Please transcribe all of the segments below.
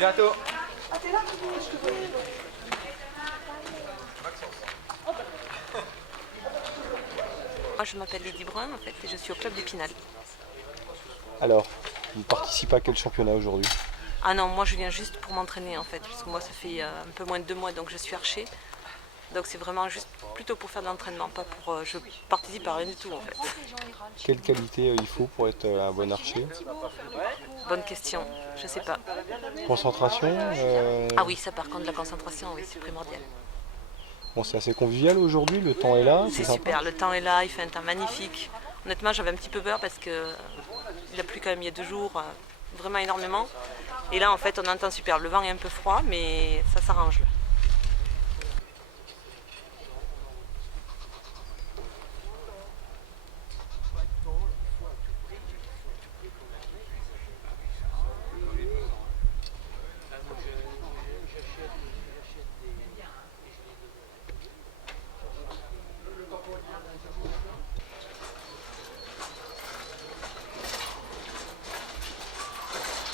bientôt. Moi, je m'appelle Lydie Brun en fait, et je suis au club d'Épinal. Alors, vous participez à quel championnat aujourd'hui? Ah non, moi je viens juste pour m'entraîner en fait, parce que moi ça fait un peu moins de 2 mois donc je suis archer. Donc c'est vraiment juste plutôt pour faire de l'entraînement, pas pour. Je participe à rien du tout en fait. Quelle qualité il faut pour être un bon archer? Bonne question, je sais pas. Concentration Ah oui, ça par contre, la concentration, oui, c'est primordial. Bon, c'est assez convivial aujourd'hui, le temps est là. C'est sympa. super, le temps est là, il fait un temps magnifique. Honnêtement, j'avais un petit peu peur parce que il a plu quand même il y a 2 jours, vraiment énormément. Et là en fait, on a un temps super. Le vent est un peu froid, mais ça s'arrange là.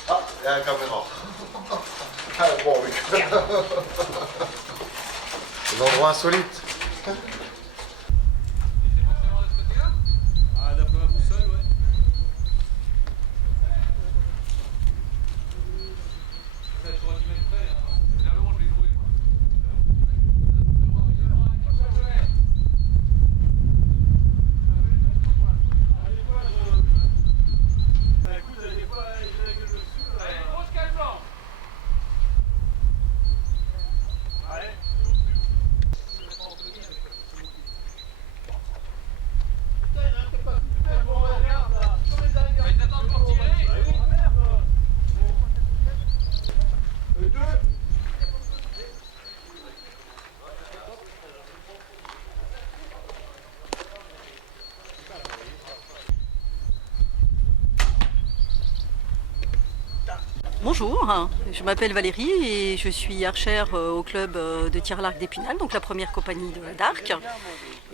Ah, il y a la caméra. Ah bon, oui. Des endroits insolites. Ah, d'après ma boussole, ouais. Ça, je crois qu'il va être prêt. Finalement, je l'ai trouvé. Bonjour, je m'appelle Valérie et je suis archère au club de tir à l'arc d'Épinal, donc la première compagnie d'arc.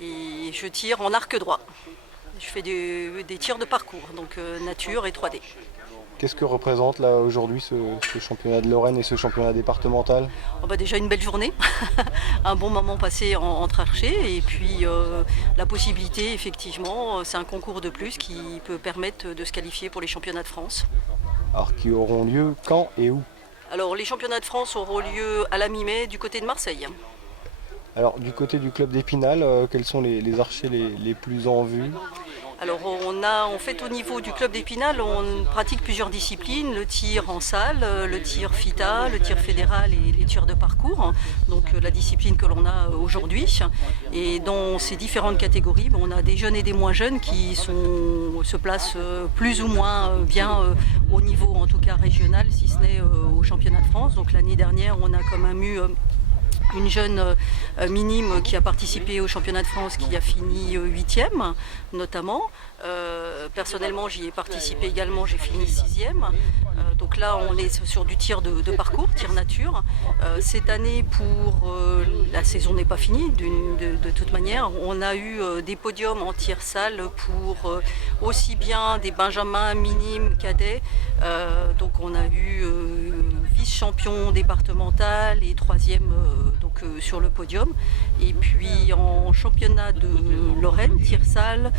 Et je tire en arc droit. Je fais des tirs de parcours, donc nature et 3D. Qu'est-ce que représente là aujourd'hui ce championnat de Lorraine et ce championnat départemental? Oh bah déjà une belle journée, un bon moment passé entre archers et puis la possibilité effectivement, c'est un concours de plus qui peut permettre de se qualifier pour les championnats de France. Alors qui auront lieu quand et où? Alors les championnats de France auront lieu à la mi-mai du côté de Marseille. Alors du côté du club d'Épinal, quels sont les archers les plus en vue? Alors en fait au niveau du club d'Épinal, on pratique plusieurs disciplines, le tir en salle, le tir FITA, le tir fédéral et les tirs de parcours, donc la discipline que l'on a aujourd'hui. Et dans ces différentes catégories, on a des jeunes et des moins jeunes qui se placent plus ou moins bien au niveau en tout cas régional, si ce n'est au championnat de France. Donc l'année dernière, on a quand même eu une jeune minime qui a participé au championnat de France qui a fini 8e notamment. Personnellement j'y ai participé également, j'ai fini 6e. Donc là on est sur du tir de parcours, tir nature. Cette année la saison n'est pas finie de toute manière. On a eu des podiums en tir salle pour aussi bien des benjamins minimes cadets. Donc on a eu vice-champion départemental et 3e sur le podium. Et puis en championnat de Lorraine, tir salle,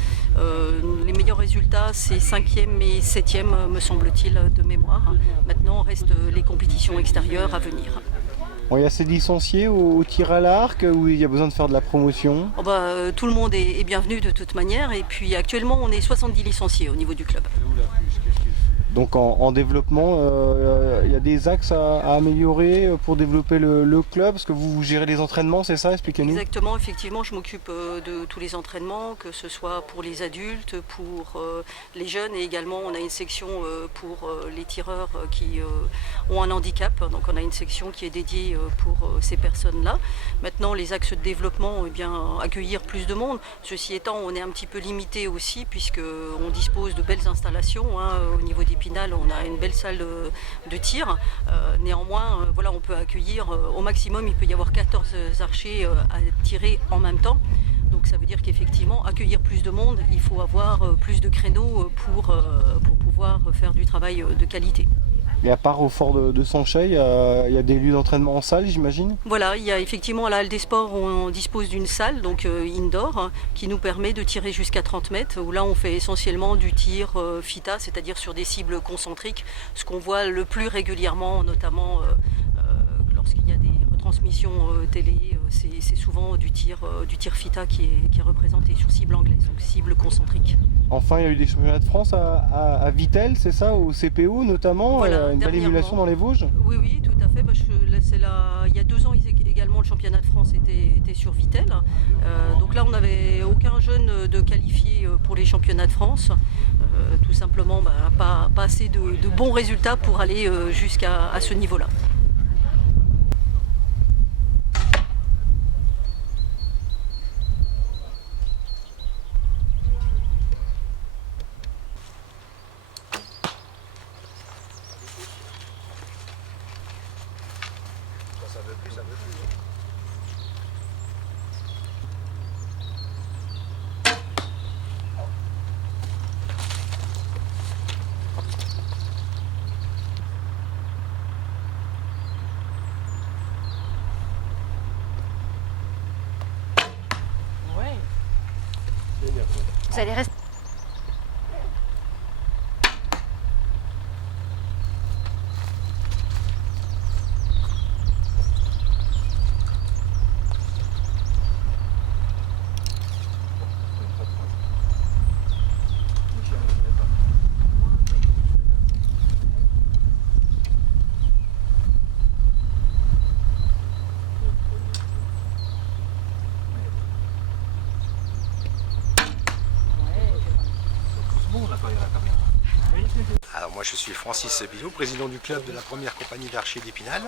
les meilleurs résultats c'est 5e et 7e me semble-t-il de mémoire. Maintenant reste les compétitions extérieures à venir. Bon, il y a ces licenciés au tir à l'arc où il y a besoin de faire de la promotion? Tout le monde est bienvenu de toute manière et puis actuellement on est 70 licenciés au niveau du club. Donc en développement, il y a des axes à améliorer pour développer le club, parce que vous gérez les entraînements, c'est ça? Expliquez-nous. Exactement, effectivement, je m'occupe de tous les entraînements, que ce soit pour les adultes, pour les jeunes, et également on a une section pour les tireurs qui ont un handicap, donc on a une section qui est dédiée pour ces personnes-là. Maintenant, les axes de développement, eh bien, accueillir plus de monde. Ceci étant, on est un petit peu limité aussi, puisqu'on dispose de belles installations au niveau des on a une belle salle de tir. Néanmoins, voilà, on peut accueillir au maximum, il peut y avoir 14 archers à tirer en même temps. Donc ça veut dire qu'effectivement, accueillir plus de monde, il faut avoir plus de créneaux pour pouvoir faire du travail de qualité. Et à part au fort de Sanchay, il y a des lieux d'entraînement en salle, j'imagine? Voilà, il y a effectivement à la Halle des Sports, on dispose d'une salle, donc indoor, qui nous permet de tirer jusqu'à 30 mètres, où là on fait essentiellement du tir FITA, c'est-à-dire sur des cibles concentriques, ce qu'on voit le plus régulièrement, notamment lorsqu'il y a des retransmissions télé, c'est souvent du tir FITA qui est représenté sur cible anglaise, donc cible concentrique. Enfin, il y a eu des championnats de France à Vittel, c'est ça, au CPO notamment, Voilà, une belle dernièrement. émulation dans les Vosges? Oui, tout à fait. Il y a 2 ans également, le championnat de France était sur Vittel. Donc là, on n'avait aucun jeune de qualifié pour les championnats de France. Tout simplement, pas assez de bons résultats pour aller jusqu'à ce niveau-là. Vous allez rester. Alors moi je suis Francis Billot, président du club de la première compagnie d'archers d'Épinal.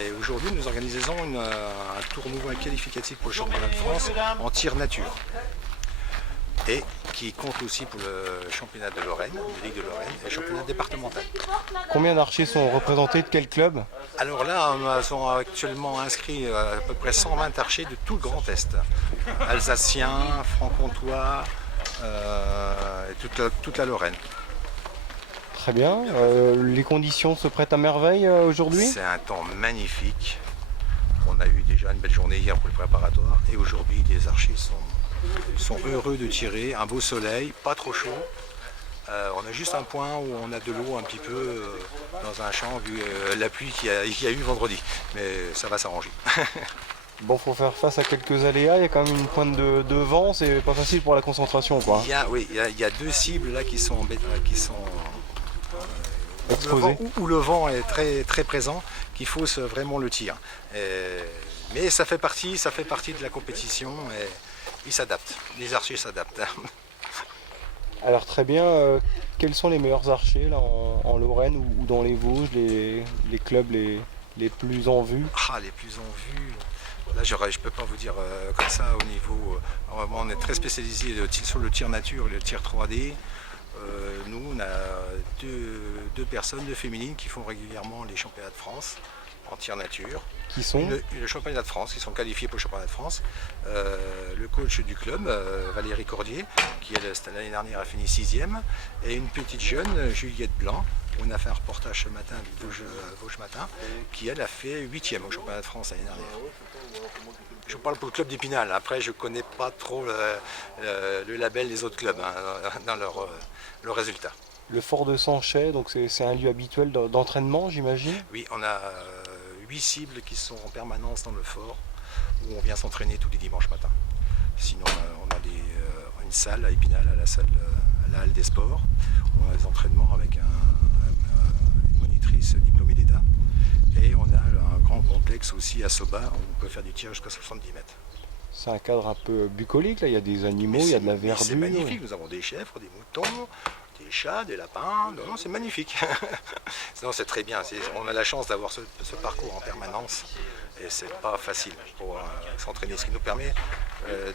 Et aujourd'hui nous organisons un tournoi qualificatif pour le championnat de France en tir nature. Et qui compte aussi pour le championnat de Lorraine, de Ligue de Lorraine et le championnat départemental. Combien d'archers sont représentés de quel club? Alors là, on sont actuellement inscrits à peu près 120 archers de tout le Grand Est. Alsaciens, franc-comtois, et toute la Lorraine. Très bien. Les conditions se prêtent à merveille aujourd'hui? C'est un temps magnifique. On a eu déjà une belle journée hier pour le préparatoire et aujourd'hui les archers sont heureux de tirer, un beau soleil, pas trop chaud. On a juste un point où on a de l'eau un petit peu dans un champ vu la pluie qu'il y a eu vendredi, mais ça va s'arranger. Bon, faut faire face à quelques aléas, il y a quand même une pointe de vent, c'est pas facile pour la concentration, quoi. Il y a 2 cibles là qui sont Exposées. où le vent est très, très présent, qu'il fausse vraiment le tir. Mais ça fait partie de la compétition et ils s'adaptent, les archers s'adaptent. Alors très bien, quels sont les meilleurs archers là, en Lorraine ou dans les Vosges, les clubs les plus en vue? Les plus en vue. Là, je ne peux pas vous dire comme ça au niveau. On est très spécialisé sur le tir nature et le tir 3D. Nous, on a deux personnes, 2 féminines qui font régulièrement les championnats de France en tir nature. Qui sont le championnat de France, qui sont qualifiés pour le championnat de France. Le coach du club, Valérie Cordier, qui l'année dernière a fini 6e, et une petite jeune, Juliette Blanc. On a fait un reportage ce matin du Vosges Matin, qui elle a fait 8e au championnat de France l'année dernière. Je parle pour le club d'Épinal, après je ne connais pas trop le label des autres clubs dans leurs résultats. Le fort de Sanchay, donc c'est un lieu habituel d'entraînement, j'imagine? Oui, on a 8 cibles qui sont en permanence dans le fort, où on vient s'entraîner tous les dimanches matins. Sinon, on a une salle à Épinal, à la Halle des Sports, où on a des entraînements avec une monitrice diplômée d'État. Et on a un grand complexe aussi à Soba, où on peut faire du tir jusqu'à 70 mètres. C'est un cadre un peu bucolique, là. Il y a des animaux, il y a de la verdure. C'est magnifique, nous avons des chèvres, des moutons, des chats, des lapins, non, c'est magnifique. Non, c'est très bien, on a la chance d'avoir ce parcours en permanence et c'est pas facile pour s'entraîner, ce qui nous permet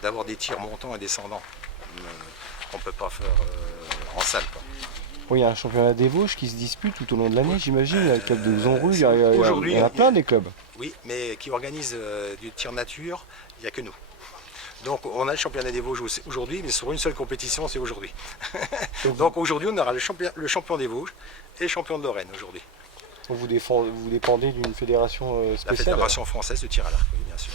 d'avoir des tirs montants et descendants qu'on ne peut pas faire en salle, quoi. Oui, il y a un championnat des Vosges qui se dispute tout au long de l'année, j'imagine. Il y a le club de Zonru, il y en a plein des clubs. Oui, mais qui organise du tir nature, il n'y a que nous. Donc on a le championnat des Vosges aujourd'hui, mais sur une seule compétition, c'est aujourd'hui. Donc aujourd'hui, on aura le champion des Vosges et le champion de Lorraine aujourd'hui. Vous dépendez d'une fédération La spéciale? Fédération française de tir à l'arc, oui, bien sûr.